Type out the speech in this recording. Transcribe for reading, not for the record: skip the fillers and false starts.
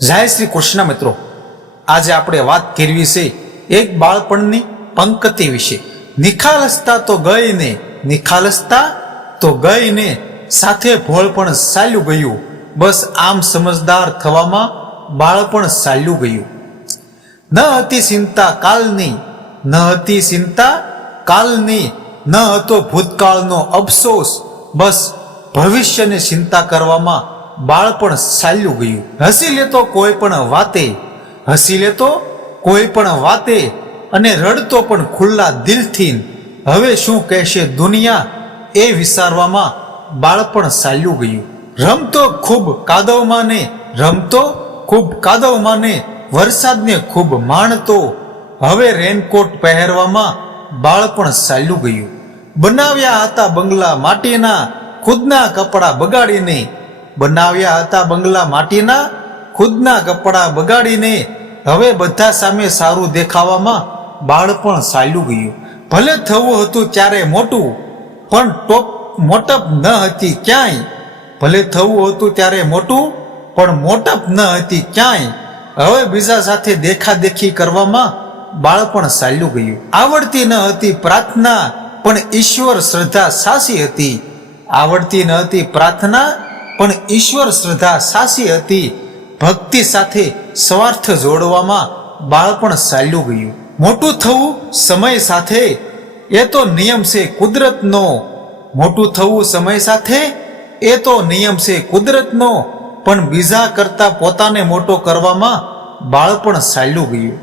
જય શ્રી કૃષ્ણ મિત્રો, આજે આપણે વાત કરવી છે એક બાળપણની પંક્તિ વિશે। નિખાલસતા તો ગઈ ને સાથે ભોળપણ ચાલ્યું ગયું, બસ આમ સમજદાર થવામાં બાળપણ ચાલ્યું ગયું। ન હતી ચિંતા કાલની, ન હતો ભૂતકાળનો અફસોસ, બસ ભવિષ્યની ચિંતા કરવામાં બાળપણ ચાલ્યું ગયું। હસી લેતો કોઈ પણ વાતે અને રડતો પણ ખુલ્લા દિલથી, હવે શું કહેશે દુનિયા એ વિચારવામાં બાળપણ ચાલ્યું ગયું। રમતો ખૂબ કાદવમાં ને વરસાદને ખૂબ માણતો, હવે રેનકોટ પહેરવામાં બાળપણ ચાલ્યું ગયું। બનાવ્યા હતા બંગલા માટીના, ખુદના કપડાં બગાડીને, હવે બધા સામે સારું દેખાવામાં બાળપણ ચાલ્યું ગયું। ભલે થવું હતું ત્યારે મોટું, પણ મોટપ ન હતી ક્યાંય, હવે બીજા સાથે દેખાદેખી કરવામાં બાળપણ ચાલ્યું ગયું। આવડતી ન હતી પ્રાર્થના, પણ ઈશ્વર શ્રદ્ધા સાચી હતી, ભક્તિ સાથે સ્વાર્થ જોડવામાં બાળપણ ચાલ્યું ગયું। મોટું થવું સમય સાથે એ તો નિયમ છે કુદરતનો, પણ બીજા કરતા પોતાને મોટો કરવામાં બાળપણ ચાલ્યું ગયું।